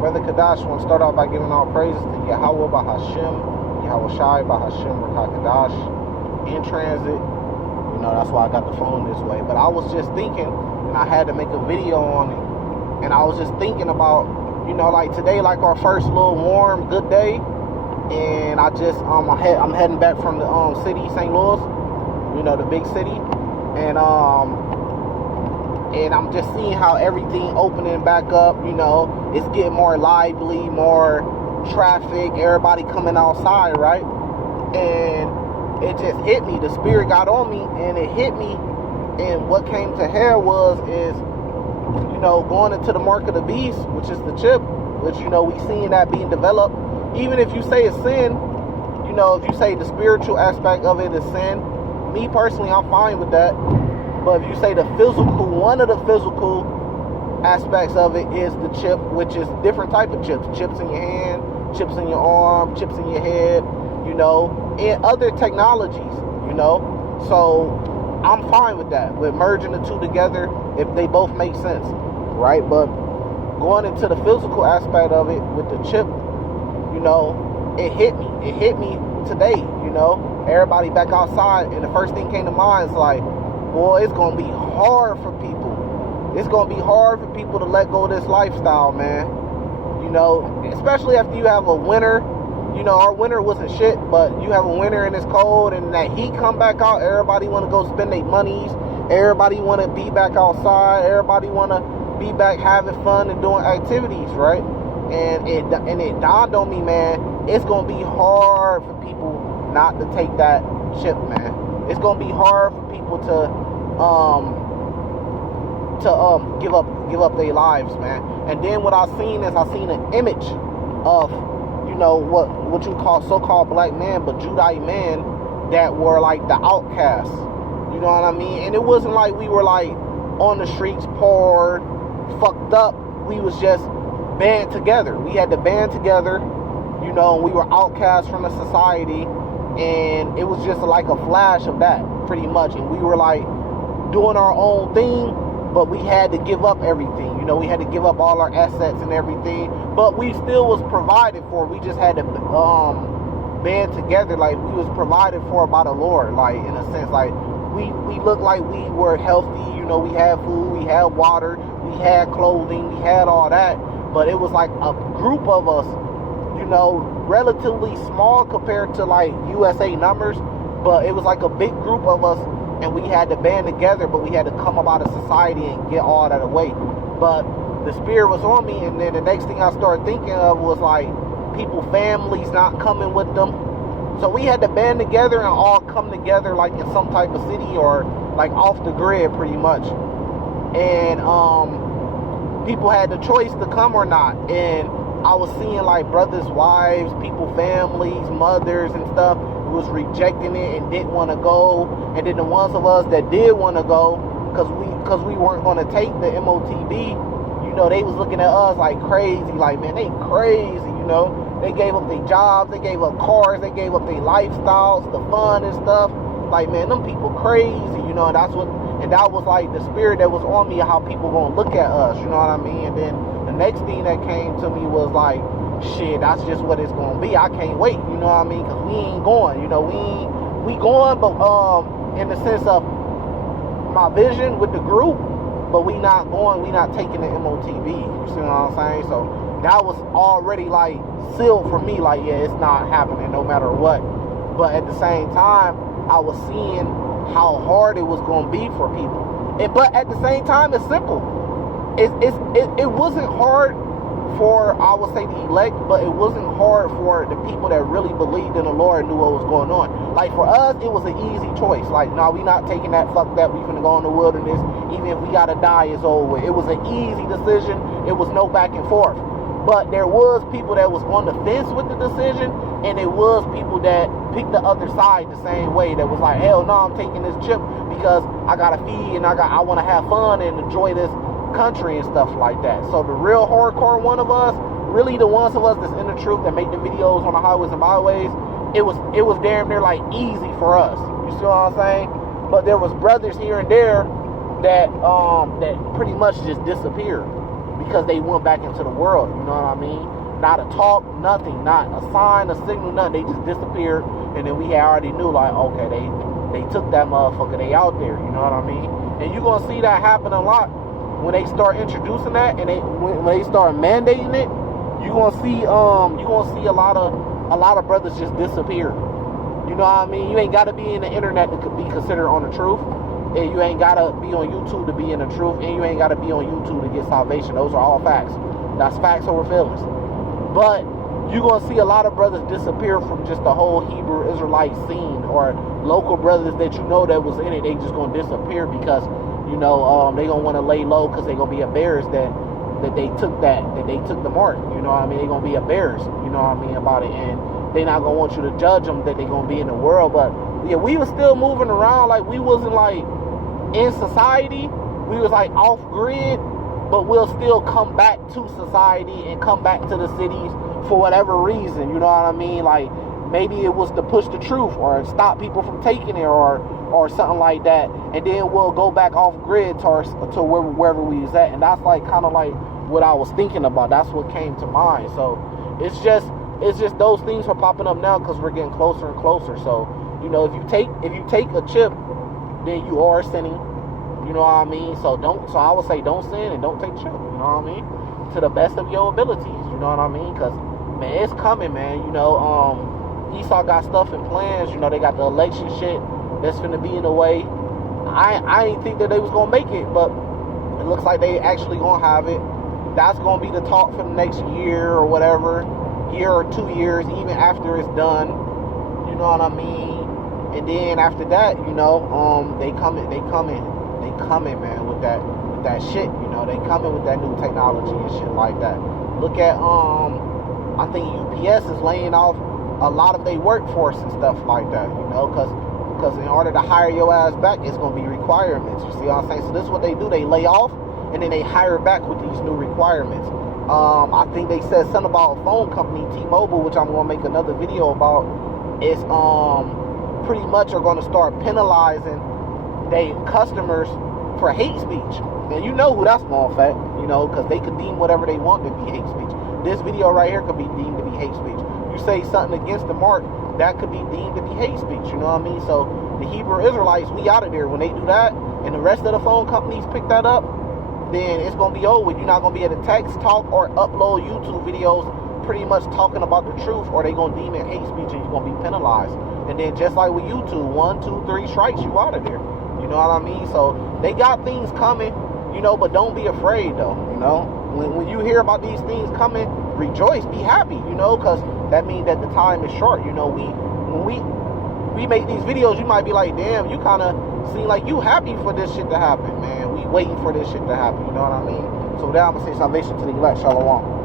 Brother Kadash, want to start off by giving all praises to Yahweh Bahashem, Yahweh Shai Bahashem Kadash in transit. You know, that's why I got the phone this way. But I was just thinking, and I had to make a video on it, and I was just thinking about, you know, like today, like our first little warm, good day, and I just, I'm heading back from the city, St. Louis, you know, the big city, and I'm just seeing how everything opening back up, you know, it's getting more lively, more traffic, everybody coming outside, right? And it just hit me, the spirit got on me, and it hit me, and what came to hair is, you know, going into the mark of the beast, which is the chip, which, you know, we seeing that being developed. Even if you say it's sin, you know, if you say the spiritual aspect of it is sin, me personally, I'm fine with that. But if you say the physical, one of the physical aspects of it is the chip, which is different type of chips. Chips in your hand, chips in your arm, chips in your head, you know, and other technologies, you know. So I'm fine with that, with merging the two together if they both make sense, right? But going into the physical aspect of it with the chip, you know, it hit me today, you know. Everybody back outside, and the first thing came to mind is like, boy, it's going to be hard for people. It's going to be hard for people to let go of this lifestyle, man. You know, especially after you have a winter. You know, our winter wasn't shit, but you have a winter and it's cold, and that heat come back out. Everybody want to go spend their monies. Everybody want to be back outside. Everybody want to be back having fun and doing activities, right? And it dawned on me, man, it's going to be hard for people not to take that chip, man. It's going to be hard for people to give up their lives, man. And then what I seen an image of, you know, what you call so-called black men, but Judite men that were like the outcasts. You know what I mean? And it wasn't like we were like on the streets, poor, fucked up. We was just band together. We had to band together, you know, and we were outcasts from the society. And it was just like a flash of that, pretty much. And we were like doing our own thing, but we had to give up everything. You know, we had to give up all our assets and everything. But we still was provided for. We just had to band together. Like, we was provided for by the Lord. Like, in a sense, like, we looked like we were healthy. You know, we had food, we had water, we had clothing, we had all that. But it was like a group of us, you know, relatively small compared to like USA numbers, but it was like a big group of us, and we had to band together, but we had to come up out of society and get all that away. But the spirit was on me, and then the next thing I started thinking of was like people, families not coming with them. So we had to band together and all come together like in some type of city or like off the grid pretty much. And people had the choice to come or not. And I was seeing like brothers, wives, people, families, mothers and stuff who was rejecting it and didn't want to go. And then the ones of us that did want to go, because we weren't going to take the Motb, you know, they was looking at us like crazy, like, man, they crazy, you know. They gave up their jobs, they gave up cars, they gave up their lifestyles, the fun and stuff. Like, man, them people crazy, you know. And that was like the spirit that was on me, how people gonna look at us, you know what I mean? And then the next thing that came to me was like, shit, that's just what it's gonna be. I can't wait, you know what I mean? Because we ain't going, you know, we going, but in the sense of my vision with the group, but we not going, we not taking the Motb, you see what I'm saying? So that was already like sealed for me, like, yeah, it's not happening no matter what. But at the same time, I was seeing how hard it was going to be for people. But at the same time, it's simple. It wasn't hard for, I would say, the elect, but it wasn't hard for the people that really believed in the Lord and knew what was going on. Like, for us, it was an easy choice. Like, no, we not taking that, fuck that, we finna go in the wilderness. Even if we gotta die, it's over. It was an easy decision. It was no back and forth. But there was people that was on the fence with the decision, and there was people that picked the other side the same way, that was like, hell no, I'm taking this chip because I gotta feed and I want to have fun and enjoy this country and stuff like that. So the real hardcore one of us, really the ones of us that's in the truth, that make the videos on the highways and byways, it was damn near like easy for us. You see what I'm saying? But there was brothers here and there that pretty much just disappeared. because they went back into the world. You know what I mean? Not a talk, nothing, not a sign, a signal, nothing. They just disappeared, and then we had already knew, like, okay, they took that motherfucker, they out there. You know what I mean? And you're gonna see that happen a lot when they start introducing that, and when they start mandating it. You're gonna see a lot of brothers just disappear. You know what I mean? You ain't gotta be in the internet to be considered on the truth. And you ain't gotta be on YouTube to be in the truth, and you ain't gotta be on YouTube to get salvation. Those are all facts. That's facts over feelings. But you're gonna see a lot of brothers disappear from just the whole Hebrew Israelite scene, or local brothers that you know that was in it. They just gonna disappear because they gonna want to lay low because they gonna be embarrassed that they took the mark. You know what I mean? They gonna be embarrassed. You know what I mean about it, and they not gonna want you to judge them that they gonna be in the world. But yeah, we was still moving around, like we wasn't like in society. We was like off grid, but we'll still come back to society and come back to the cities for whatever reason. You know what I mean? Like maybe it was to push the truth or stop people from taking it or something like that, and then we'll go back off grid to wherever we was at. And that's like kind of like what I was thinking about. That's what came to mind. So it's just those things are popping up now because we're getting closer and closer. So if you take a chip, then you are sinning. You know what I mean? So I would say don't sin and don't take chip. You know what I mean? To the best of your abilities. You know what I mean? Because man, it's coming, man. Esau got stuff in plans. They got the election shit that's finna be in the way. I ain't think that they was gonna make it, but it looks like they actually gonna have it. That's gonna be the talk for the next year or whatever, year or 2 years, even after it's done. You know what I mean? And then after that, they coming, man, with that shit. They coming with that new technology and shit like that. Look at I think UPS is laying off a lot of their workforce and stuff like that. Because in order to hire your ass back, it's gonna be requirements. You see what I'm saying? So this is what they do. They lay off and then they hire back with these new requirements. I think they said something about a phone company, T-Mobile, which I'm gonna make another video about. Is pretty much are gonna start penalizing their customers for hate speech. And you know who that's gonna affect, because they could deem whatever they want to be hate speech. This video right here could be deemed to be hate speech. You say something against the mark, that could be deemed to be hate speech. You know what I mean? So the Hebrew Israelites, we out of there. When they do that, and the rest of the phone companies pick that up, then it's gonna be over. You're not gonna be able to text, talk, or upload YouTube videos pretty much talking about the truth, or they gonna deem it hate speech and you're gonna be penalized. And then just like with YouTube, 1, 2, 3 strikes, you out of there. You know what I mean? So they got things coming, but don't be afraid though. When you hear about these things coming, rejoice, be happy, because that means that the time is short. When we make these videos, you might be like, damn, you kind of seem like you happy for this shit to happen, man. We waiting for this shit to happen, you know what I mean? So with that, I'm going to say salvation to the elect. Shalom.